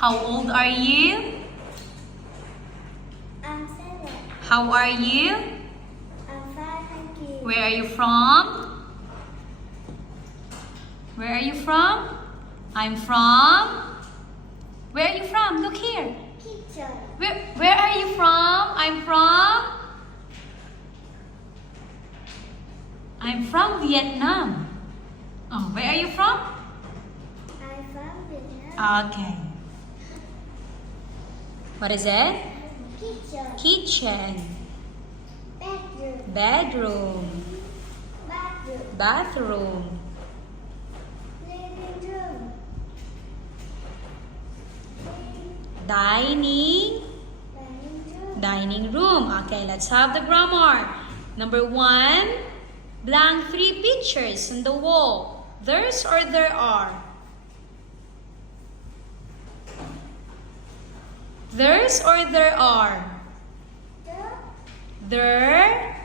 How old are you? I'm 7. How are you? I'm 5, thank you. Where are you from? Where are you from? I'm from. Where are you from? Look here. Kitchen. Where are you from? I'm from Vietnam. Oh, where are you from? I'm from Vietnam. Okay. What is it? Kitchen. Kitchen. Bedroom. Bedroom. Bathroom. Bathroom. Living room. Dining. Dining room. Dining room. Okay, let's have the grammar. Number 1. Blank 3 pictures on the wall. There's or there are? There's or there are? There.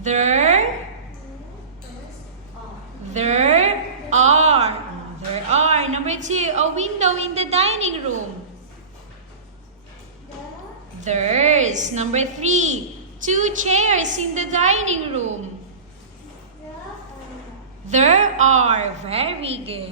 There are. There are. Number 2. A window in the dining room. There's. Number 3. 2 chairs in the dining room. There are. Very good.